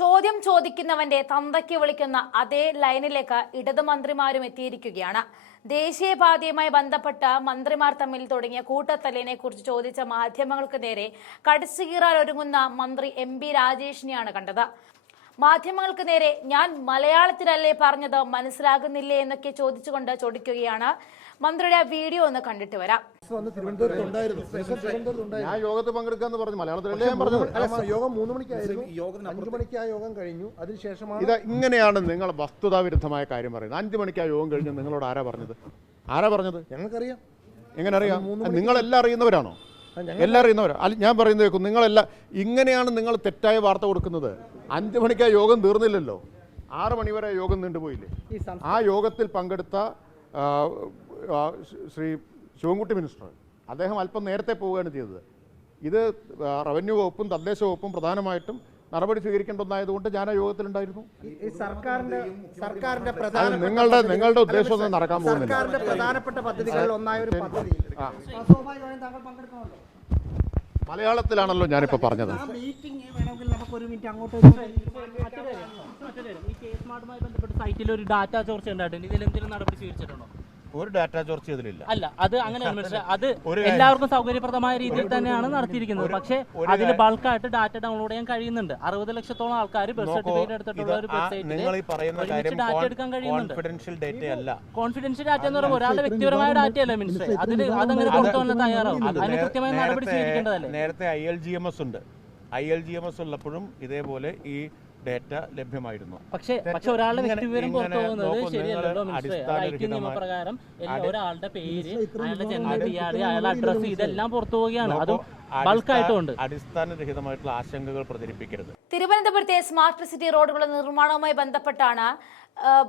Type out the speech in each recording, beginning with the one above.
ചോദ്യം ചോദിക്കുന്നവന്റെ തന്തയ്ക്ക് വിളിക്കുന്ന അതേ ലൈനിലേക്ക് ഇടതു മന്ത്രിമാരും എത്തിയിരിക്കുകയാണ്. ദേശീയപാതയുമായി ബന്ധപ്പെട്ട മന്ത്രിമാർ തമ്മിൽ തുടങ്ങിയ കൂട്ടത്തല്ലിനെ കുറിച്ച് ചോദിച്ച മാധ്യമങ്ങൾക്ക് നേരെ കടിച്ചുകീറാൻ ഒരുങ്ങുന്ന മന്ത്രി എം ബി രാജേഷിനെയാണ് കണ്ടത്. മാധ്യമങ്ങൾക്ക് നേരെ ഞാൻ മലയാളത്തിലല്ലേ പറഞ്ഞത് മനസ്സിലാകുന്നില്ലേ എന്നൊക്കെ ചോദിച്ചുകൊണ്ട് ചോദിക്കുകയാണ് മന്ത്രിയുടെ ആ വീഡിയോ ഒന്ന് കണ്ടിട്ട് വരാം. വന്ന് തിരുവനന്തപുരത്ത് ഉണ്ടായിരുന്നു. മിനിസ്റ്റർ തിരുവനന്തപുരത്ത് ഉണ്ടായിരുന്നു. ഞാൻ യോഗത്തിൽ പങ്കെടുക്കാന്ന് പറഞ്ഞു. മലയാളത്തിലല്ലേ പറഞ്ഞത് അല്ല, യോഗം മൂന്ന് മണിക്കായിരുന്നു അഞ്ചു മണിക്ക് ആ യോഗം കഴിഞ്ഞു. അതിനുശേഷമാണ് ഇതാ ഇങ്ങനെയാണ് നിങ്ങൾ വസ്തുതാവിരുദ്ധമായ കാര്യം പറയുന്നത്. അഞ്ചു മണിക്ക് ആ യോഗം കഴിഞ്ഞു. നിങ്ങളോട് ആരാ പറഞ്ഞത്? ആരാ പറഞ്ഞത്? ഞങ്ങൾക്കറിയാം. എങ്ങനെ അറിയാം? നിങ്ങൾ എല്ലാം നിങ്ങളെല്ലാം അറിയുന്നവരാണോ? എല്ലാം അറിയുന്നവരാ. അല്ല ഞാൻ പറയുന്നത് കേൾക്കും. നിങ്ങളെല്ലാം ഇങ്ങനെയാണ് നിങ്ങൾ തെറ്റായ വാർത്ത കൊടുക്കുന്നത്. അഞ്ചു മണിക്ക് ആ യോഗം തീർന്നില്ലല്ലോ. ആറ് മണിവരെ യോഗം നീണ്ടുപോയില്ലേ? ആ യോഗത്തിൽ പങ്കെടുത്ത ശ്രീ ശിവൻകുട്ടി മിനിസ്റ്റർ അദ്ദേഹം അല്പം നേരത്തെ പോവുകയാണ് ചെയ്തത്. ഇത് റവന്യൂ വകുപ്പും തദ്ദേശ വകുപ്പും പ്രധാനമായിട്ടും നടപടി സ്വീകരിക്കേണ്ടതായതുകൊണ്ട് ഞാൻ ആ യോഗത്തിലുണ്ടായിരുന്നു. ഈ സർക്കാരിന്റെ സർക്കാരിന്റെ പ്രധാന നിങ്ങളുടെ നിങ്ങളുടെ ഉദ്ദേശമൊന്നും നടക്കാൻ പോകുന്നില്ല. സർക്കാരിന്റെ പ്രധാനപ്പെട്ട പദ്ധതികളിൽ ഒന്നായ ഒരു പദ്ധതി മലയാളത്തിലാണല്ലോ ഞാനിപ്പോ പറഞ്ഞത്. ആ മീറ്റിംഗ് വേണമെങ്കിൽ നമുക്ക് ഒരു മിനിറ്റ് അങ്ങോട്ട് ഒരു ഈ കേസ് സ്മാർട്ടുമായി ബന്ധപ്പെട്ട് സൈറ്റിൽ ഒരു ഡാറ്റ ചോർച്ച ഉണ്ടായിട്ടുണ്ട്. ഇതിൽ എന്തെങ്കിലും നടപടി സ്വീകരിച്ചിട്ടുണ്ടോ? ഒരു ഡാറ്റ ചോർച്ച ഇതിലില്ല. അല്ല അത് അങ്ങനെ അത് എല്ലാവർക്കും സൗകര്യപ്രദമായ രീതിയിൽ തന്നെയാണ് നടത്തിയിരിക്കുന്നത്. പക്ഷേ അതിൽ ബൾക്കായിട്ട് ഡാറ്റ ഡൗൺലോഡ് ചെയ്യാൻ കഴിയുന്നുണ്ട്. അറുപത് ലക്ഷത്തോളം ആൾക്കാർ ബർത്ത് സർട്ടിഫിക്കറ്റ് എടുത്തിട്ടുള്ള ഒരു നിങ്ങൾ ഈ പറയുന്ന കാര്യം ഡാറ്റ എടുക്കാൻ കഴിയുന്നുണ്ട്. കോൺഫിഡൻഷ്യൽ ഡേറ്റ അല്ല. കോൺഫിഡൻഷ്യൽ ഡാറ്റ എന്ന് പറയുമ്പോൾ ഒരാളുടെ വ്യക്തിപരമായ ഡാറ്റ അല്ല മിനിസ്റ്റർ അതിൽ അതങ്ങനെ പുറത്തു തയ്യാറാവും. അത് അതിന് കൃത്യമായ നടപടി നേരത്തെ- സ്വീകരിക്കേണ്ടതല്ലേ? നേരത്തെ I L G M S ഉണ്ട്. I L G M S ഉള്ളപ്പോഴും ഇതേപോലെ ഈ ഡേറ്റ ലഭ്യമായിരുന്നു. പക്ഷേ പക്ഷെ ഒരാളുടെ വ്യക്തിവിവരം പുറത്തു പോകുന്നത് ശരിയല്ലല്ലോ നിയമപ്രകാരം ഒരാളുടെ പേര് അയാളുടെ ജന്മ തീയതി അയാളുടെ അഡ്രസ്സ് ഇതെല്ലാം പുറത്തു പോവുകയാണ്. അതും അടിസ്ഥാനരഹിതമായിട്ടുള്ള ആശങ്കകൾ പ്രചരിപ്പിക്കരുത്. തിരുവനന്തപുരത്തെ സ്മാർട്ട് സിറ്റി റോഡുകളുടെ നിർമ്മാണവുമായി ബന്ധപ്പെട്ടാണ്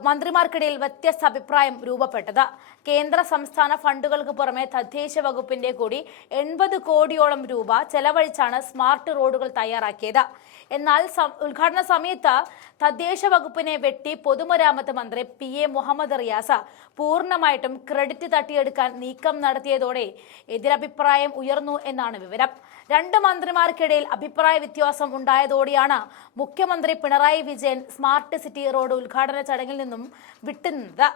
മന്ത്രിമാർക്കിടയിൽ വ്യത്യസ്ത അഭിപ്രായം രൂപപ്പെട്ടത്. കേന്ദ്ര സംസ്ഥാന ഫണ്ടുകൾക്ക് പുറമെ തദ്ദേശ വകുപ്പിന്റെ കൂടി എൺപത് കോടിയോളം രൂപ ചെലവഴിച്ചാണ് സ്മാർട്ട് റോഡുകൾ തയ്യാറാക്കിയത്. എന്നാൽ ഉദ്ഘാടന സമയത്ത് തദ്ദേശ വകുപ്പിനെ വെട്ടി പൊതുമരാമത്ത് മന്ത്രി പി എ മുഹമ്മദ് റിയാസ് പൂർണമായിട്ടും ക്രെഡിറ്റ് തട്ടിയെടുക്കാൻ നീക്കം നടത്തിയതോടെ എതിരഭിപ്രായം ഉയർന്നു എന്നാണ് വിവരം. രണ്ട് മന്ത്രിമാർക്കിടയിൽ അഭിപ്രായ വ്യത്യാസം ഉണ്ടായതോടെയാണ് മുഖ്യമന്ത്രി Pinarayi Vijayan smart city road ഉദ്ഘാടന ചടങ്ങിൽ നിന്നും വിട്ടുനിന്നത്.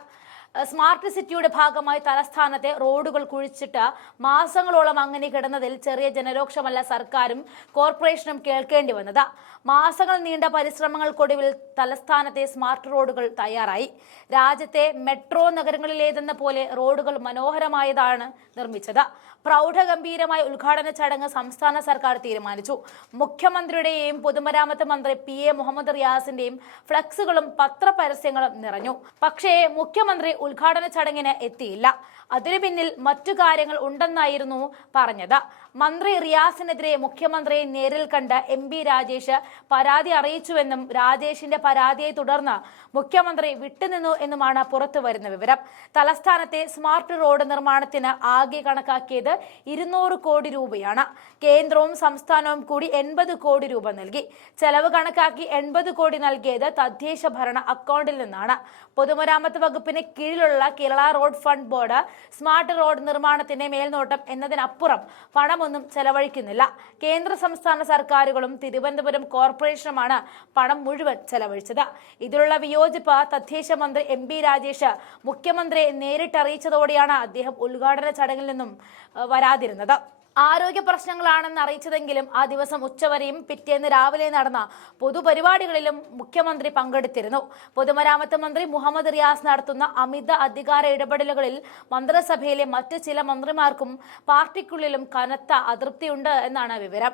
സ്മാർട്ട് സിറ്റിയുടെ ഭാഗമായി തലസ്ഥാനത്തെ റോഡുകൾ കുഴിച്ചിട്ട് മാസങ്ങളോളം അങ്ങനെ കിടന്നതിൽ ചെറിയ ജനരോക്ഷമല്ല സർക്കാരും കോർപ്പറേഷനും കേൾക്കേണ്ടി വന്നത്. മാസങ്ങൾ നീണ്ട പരിശ്രമങ്ങൾക്കൊടുവിൽ തലസ്ഥാനത്തെ സ്മാർട്ട് റോഡുകൾ തയ്യാറായി. രാജ്യത്തെ മെട്രോ നഗരങ്ങളിലേതെന്ന പോലെ റോഡുകൾ മനോഹരമായതാണ് നിർമ്മിച്ചത്. പ്രൗഢഗംഭീരമായ ഉദ്ഘാടന ചടങ്ങ് സംസ്ഥാന സർക്കാർ തീരുമാനിച്ചു. മുഖ്യമന്ത്രിയുടെയും പൊതുമരാമത്ത് മന്ത്രി പി എ മുഹമ്മദ് റിയാസിന്റെയും ഫ്ലക്സുകളും പത്രപരസ്യങ്ങളും നിറഞ്ഞു. പക്ഷേ മുഖ്യമന്ത്രി ഉദ്ഘാടന ചടങ്ങിന് എത്തിയില്ല. അതിനു പിന്നിൽ മറ്റു കാര്യങ്ങൾ ഉണ്ടെന്നായിരുന്നു പറഞ്ഞത്. മന്ത്രി റിയാസിനെതിരെ മുഖ്യമന്ത്രിയെ നേരിൽ കണ്ട് എം ബി രാജേഷ് പരാതി അറിയിച്ചുവെന്നും രാജേഷിന്റെ പരാതിയെ തുടർന്ന് മുഖ്യമന്ത്രി വിട്ടുനിന്നു എന്നുമാണ് പുറത്തു വരുന്ന വിവരം. തലസ്ഥാനത്തെ സ്മാർട്ട് റോഡ് നിർമ്മാണത്തിന് ആകെ കണക്കാക്കിയത് ഇരുന്നൂറ് കോടി രൂപയാണ്. കേന്ദ്രവും സംസ്ഥാനവും കൂടി എൺപത് കോടി രൂപ നൽകി. ചെലവ് കണക്കാക്കി എൺപത് കോടി നൽകിയത് തദ്ദേശ ഭരണ അക്കൗണ്ടിൽ നിന്നാണ്. പൊതുമരാമത്ത് വകുപ്പിന് കീഴിലുള്ള Kerala road fund board smart road നിർമ്മാണത്തിന്റെ മേൽനോട്ടം എന്നതിനപ്പുറം പണമൊന്നും ചെലവഴിക്കുന്നില്ല. കേന്ദ്ര സംസ്ഥാന സർക്കാരുകളും തിരുവനന്തപുരം കോർപ്പറേഷനുമാണ് പണം മുഴുവൻ ചെലവഴിച്ചത്. ഇതിലുള്ള വിയോജിപ്പ് തദ്ദേശ മന്ത്രി എം ബി രാജേഷ് മുഖ്യമന്ത്രിയെ നേരിട്ടറിയിച്ചതോടെയാണ് അദ്ദേഹം ഉദ്ഘാടന ചടങ്ങിൽ നിന്നും വരാതിരുന്നത്. ആരോഗ്യ പ്രശ്നങ്ങളാണെന്ന് അറിയിച്ചതെങ്കിലും ആ ദിവസം ഉച്ചവരെയും പിറ്റേന്ന് രാവിലെ നടന്ന പൊതുപരിപാടികളിലും മുഖ്യമന്ത്രി പങ്കെടുത്തിരുന്നു. പൊതുമരാമത്ത് മന്ത്രി മുഹമ്മദ് റിയാസ് നടത്തുന്ന അമിത അധികാര ഇടപെടലുകളിൽ മന്ത്രിസഭയിലെ മറ്റ് ചില മന്ത്രിമാർക്കും പാർട്ടിക്കുള്ളിലും കനത്ത അതൃപ്തിയുണ്ട് എന്നാണ് വിവരം.